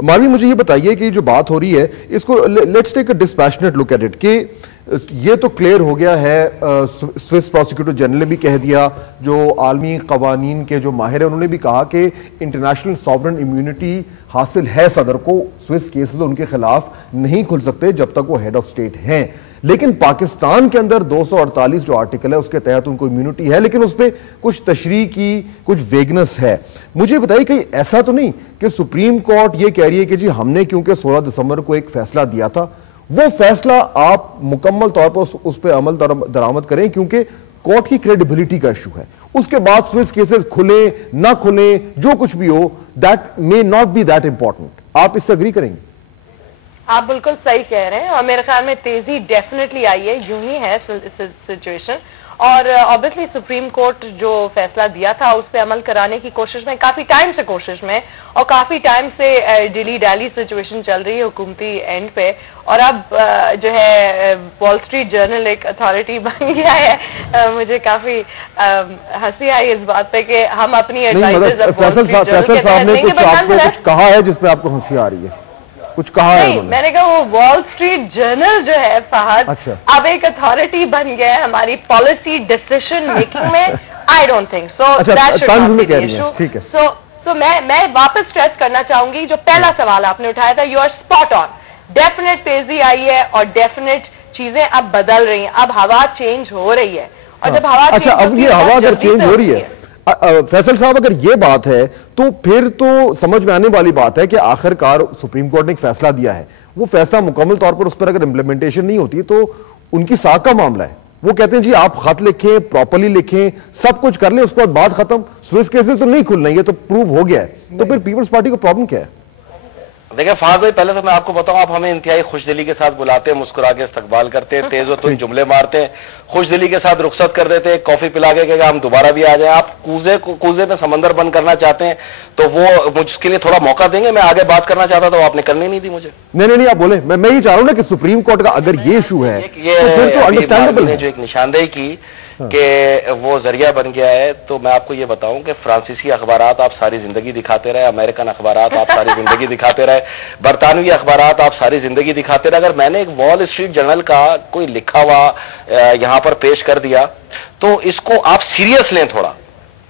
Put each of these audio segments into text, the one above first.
मालवी, मुझे ये बताइए कि जो बात हो रही है इसको let's take a dispassionate look at it कि ये तो क्लियर हो गया है, स्विस प्रोसिक्यूटर जनरल ने भी कह दिया, जो आलमी कवानीन के जो माहिर है उन्होंने भी कहा कि इंटरनेशनल सॉवरेन इम्यूनिटी हासिल है सदर को, स्विस केसेस उनके खिलाफ नहीं खुल सकते जब तक वो हेड ऑफ स्टेट हैं। लेकिन पाकिस्तान के अंदर 248 जो आर्टिकल है उसके तहत उनको इम्यूनिटी है, लेकिन उस पर कुछ तशरीह की कुछ वेगनेस है। मुझे बताइए कहीं ऐसा तो नहीं कि सुप्रीम कोर्ट ये कह रही है कि जी हमने क्योंकि 16 दिसंबर को एक फैसला दिया था, वो फैसला आप मुकम्मल तौर पर उस पर अमल दरामद करें क्योंकि कोर्ट की क्रेडिबिलिटी का इशू है, उसके बाद स्विस केसेस खुले ना खुले जो कुछ भी हो that may not be that important. आप इससे अग्री करेंगे? आप बिल्कुल सही कह रहे हैं और मेरे ख्याल में तेजी डेफिनेटली आई है, यूं ही है सिचुएशन। और ऑब्वियसली सुप्रीम कोर्ट जो फैसला दिया था उस पर अमल कराने की कोशिश में, काफी टाइम से कोशिश में और काफी टाइम से डिली डैली सिचुएशन चल रही है हुकूमती एंड पे। और अब जो है वॉल स्ट्रीट जर्नल एक अथॉरिटी बन गया है। मुझे काफी हंसी आई इस बात पे कि हम अपनी एडवाइजर्स फैसल साहब ने कुछ आपको कुछ कहा है जिसपे आपको हंसी आ रही है? कुछ कहा है उन्होंने? मैंने कहा वो वॉल स्ट्रीट जर्नल जो है फहद, अच्छा, अब एक अथॉरिटी बन गया है हमारी पॉलिसी डिसीजन मेकिंग में। आई डोंट थिंक सो तंज में कह रही है, ठीक है। सो मैं वापस स्ट्रेस करना चाहूंगी जो पहला सवाल आपने उठाया था, you are spot on. Definite तेजी आई है और डेफिनेट चीजें अब बदल रही हैं, अब हवा चेंज हो रही है। और जब हवा अच्छा, अब ये हवा अगर चेंज हो रही है फैसल साहब, अगर ये बात है तो फिर तो समझ में आने वाली बात है कि आखिरकार सुप्रीम कोर्ट ने एक फैसला दिया है, वो फैसला मुकम्मल तौर पर उस पर अगर इंप्लीमेंटेशन नहीं होती तो उनकी साख का मामला है। वो कहते हैं जी आप खत लिखें, प्रॉपर्ली लिखें, सब कुछ कर लें, उसके बाद बात खत्म, स्विस केसेस तो नहीं खुलना, ये तो प्रूव हो गया है। तो फिर पीपल्स पार्टी को प्रॉब्लम क्या है? देखिए फहद भाई, पहले तो मैं आपको बताऊं, आप हमें इंतहाई खुशदिली के साथ बुलाते हैं, मुस्कुरा के इस्तकबाल करते हैं, तेज और जुमले मारते हैं, खुशदिली के साथ रुखसत कर देते हैं, कॉफी पिला के हम दोबारा भी आ जाएं। आप कूजे में समंदर बंद करना चाहते हैं तो वो मुझके लिए थोड़ा मौका देंगे? मैं आगे बात करना चाहता था, वो आपने करने नहीं दी मुझे। नहीं, आप बोले। मैं ये चाह रहा हूं ना कि सुप्रीम कोर्ट का अगर ये इशू है तो फिर तो अंडरस्टैंडेबल है। जो एक निशानदेही की कि वो जरिया बन गया है, तो मैं आपको ये बताऊं कि फ्रांसीसी अखबारात आप सारी जिंदगी दिखाते रहे, अमेरिकन अखबारात आप सारी जिंदगी दिखाते रहे, बरतानवी अखबारात आप सारी जिंदगी दिखाते रहे। अगर मैंने एक वॉल स्ट्रीट जर्नल का कोई लिखा हुआ यहां पर पेश कर दिया तो इसको आप सीरियस लें थोड़ा,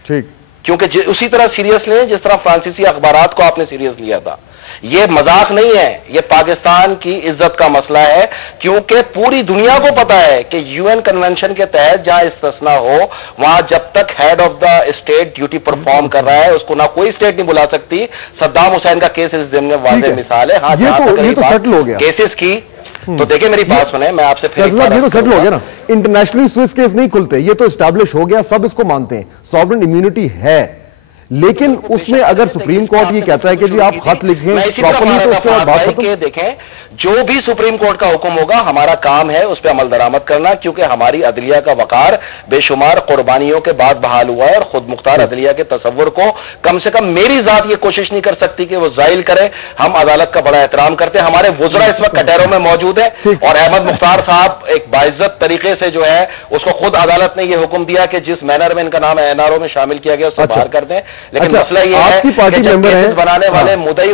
ठीक, क्योंकि उसी तरह सीरियस लें जिस तरह फ्रांसीसी अखबारात को आपने सीरियस लिया था। ये मजाक नहीं है, ये पाकिस्तान की इज्जत का मसला है, क्योंकि पूरी दुनिया को पता है कि यूएन कन्वेंशन के तहत जहां इस्तिस्ना हो वहां जब तक head of the state duty perform कर रहा है उसको ना कोई स्टेट नहीं बुला सकती। सद्दाम हुसैन का केस इस दिन में वाज़ेह मिसाल है। हाँ, ये तो सेटल हो गया केसेस की, तो देखिए मेरी बात सुने, मैं आपसे फिर ये तो सेटल हो गया ना, इंटरनेशनली स्विस केस नहीं खुलते, ये तो एस्टैब्लिश हो गया, सब इसको मानते हैं, सॉवरेन इम्यूनिटी है। लेकिन उसमें अगर सुप्रीम कोर्ट ये कहता है कि जी आप खत लिखें प्रॉपर्ली तो उसके बाद बात खत्म। देखें, जो भी सुप्रीम कोर्ट का हुक्म होगा हमारा काम है उस पर अमल दरामद करना, क्योंकि हमारी अदलिया का वकार बेशुमार कुर्बानियों के बाद बहाल हुआ है और खुद मुख्तार अदलिया के तस्वुर को कम से कम मेरी जात ये कोशिश नहीं कर सकती कि वो जाहिल करे। हम अदालत का बड़ा एहतराम करते हैं, हमारे वुज़रा इस वक्त कटहरों में मौजूद है और अहमद मुख्तार साहब एक बाइज्जत तरीके से जो है उसको खुद अदालत ने यह हुक्म दिया कि जिस मैनर में इनका नाम एनआरओ में शामिल किया गया उसको बाहर कर दें। लेकिन मसला ये है आपकी पार्टी मेंबर है, बनाने वाले मुदई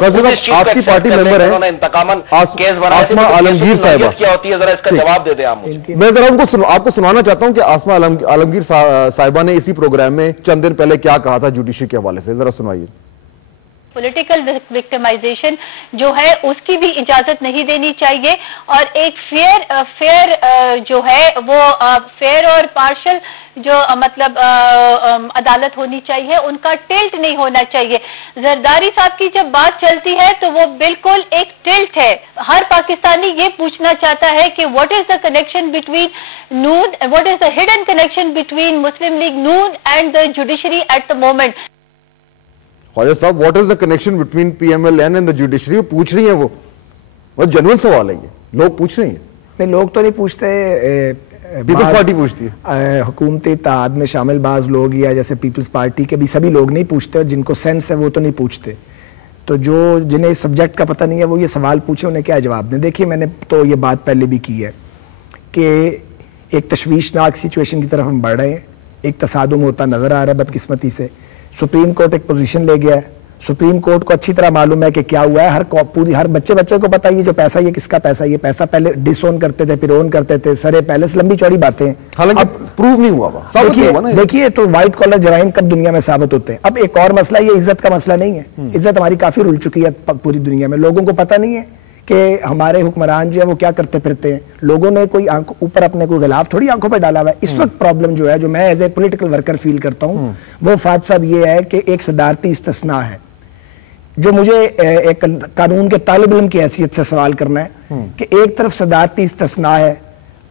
आपकी पार्टी मेंबर है, उन्होंने इंतकामन आसमा आलमगीर साहिबा, क्या होती है जरा इसका जवाब दे दें आप मुझे। मैं जरा उनको आपको सुनाना चाहता हूं कि आसमा आलमगीर साहिबा ने इसी प्रोग्राम में चंद दिन पहले क्या कहा था जुडिशरी के हवाले से, जरा सुनाइए। पॉलिटिकल विक्टिमाइजेशन जो है उसकी भी इजाजत नहीं देनी चाहिए और एक फेयर जो है वो फेयर और पार्शल जो मतलब अदालत होनी चाहिए, उनका टिल्ट नहीं होना चाहिए। जरदारी साहब की जब बात चलती है तो वो बिल्कुल एक टिल्ट है। हर पाकिस्तानी ये पूछना चाहता है कि what is the connection between Noon, what is the hidden connection between Muslim League Noon and the judiciary at the moment. Khawaja साहब, what is the connection between PMLN and the judiciary? पूछ रही है वो जेन्युइन सवाल है, ये लोग पूछ रहे हैं। नहीं, लोग तो नहीं पूछते, पीपल्स पार्टी पूछती है। हुकूमती इत्तेहाद में शामिल बाज लोग या जैसे पीपल्स पार्टी के भी सभी लोग नहीं पूछते, और जिनको सेंस है वो तो नहीं पूछते। तो जो जिन्हें इस सब्जेक्ट का पता नहीं है वो ये सवाल पूछे, उन्हें क्या जवाब दें। देखिए, मैंने तो ये बात पहले भी की है कि एक तशवीशनाक सिचुएशन की तरफ हम बढ़ रहे हैं, एक तसादुम होता नजर आ रहा है बदकिस्मती से। सुप्रीम कोर्ट एक पोजीशन ले गया है, सुप्रीम कोर्ट को अच्छी तरह मालूम है कि क्या हुआ है, हर बच्चे को पता है ये जो पैसा, ये किसका पैसा, ये पैसा पहले डिसओन करते थे, फिर ओन करते थे, सरे पहले से लंबी चौड़ी बातें। हालांकि अब प्रूव नहीं हुआ, देखिए तो व्हाइट कॉलर जराइम कब दुनिया में साबित होते हैं। अब एक और मसला, ये इज्जत का मसला नहीं है, इज्जत हमारी काफी रुल चुकी है पूरी दुनिया में। लोगों को पता नहीं है कि हमारे हुक्मरान जो है वो क्या करते फिरते हैं। लोगों ने कोई ऊपर अपने कोई गिलाफ थोड़ी आंखों पे डाला हुआ है। इस वक्त प्रॉब्लम जो है, जो मैं as a political worker feel करता हूं, वो फाद साहब ये है कि एक सदारती इस्तिस्ना है, जो मुझे एक कानून के तालिब इल्म की हैसियत से सवाल करना है कि एक तरफ सदारती इस्तिस्ना है,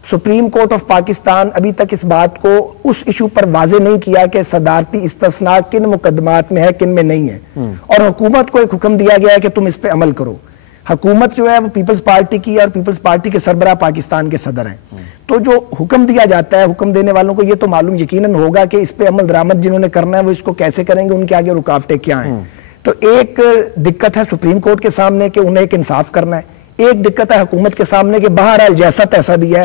सुप्रीम कोर्ट ऑफ पाकिस्तान अभी तक इस बात को उस इशू पर वाजे नहीं किया कि सदारती इस्तिस्ना किन मुकदमात में है, किन में नहीं है, और हुकूमत को एक हुक्म दिया गया है कि तुम इस पे अमल करो। हुकूमत जो है वो पीपल्स पार्टी की है और पीपल्स पार्टी के सरबराह पाकिस्तान के सदर हैं। तो जो हुक्म दिया जाता है, हुक्म देने वालों को ये तो मालूम यकीनन होगा कि इस पे अमल दरामद जिन्होंने करना है वो इसको कैसे करेंगे, उनके आगे रुकावटें क्या हैं। तो एक दिक्कत है सुप्रीम कोर्ट के सामने कि उन्हें एक इंसाफ करना है, एक दिक्कत है हुकूमत के सामने कि बहरहाल जैसा तैसा भी है,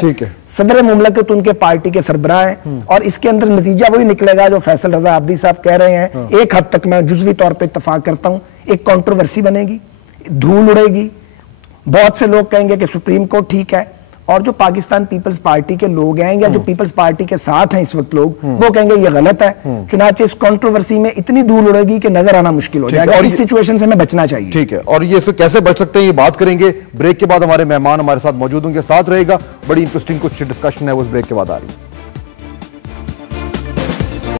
सदर मुमलकत उनके पार्टी के सरबराह हैं, और इसके अंदर नतीजा वही निकलेगा जो फैसल रजा अब्दी साहब कह रहे हैं। एक हद तक मैं जुज़वी तौर पे इत्तफाक करता हूं, एक कंट्रोवर्सी बनेगी, धूल उड़ेगी, बहुत से लोग कहेंगे कि सुप्रीम कोर्ट ठीक है, और जो पाकिस्तान पीपल्स पार्टी के लोग हैं या जो पीपल्स पार्टी के साथ हैं इस वक्त लोग, वो कहेंगे ये गलत है। चुनांचे इस कंट्रोवर्सी में इतनी धूल उड़ेगी कि नजर आना मुश्किल हो जाएगा, और इस सिचुएशन से हमें बचना चाहिए। ठीक है, और ये इससे कैसे बच सकते हैं ये बात करेंगे ब्रेक के बाद। हमारे मेहमान हमारे साथ मौजूद होंगे, साथ रहेगा। बड़ी इंटरेस्टिंग कुछ डिस्कशन है, उस ब्रेक के बाद आ रही है।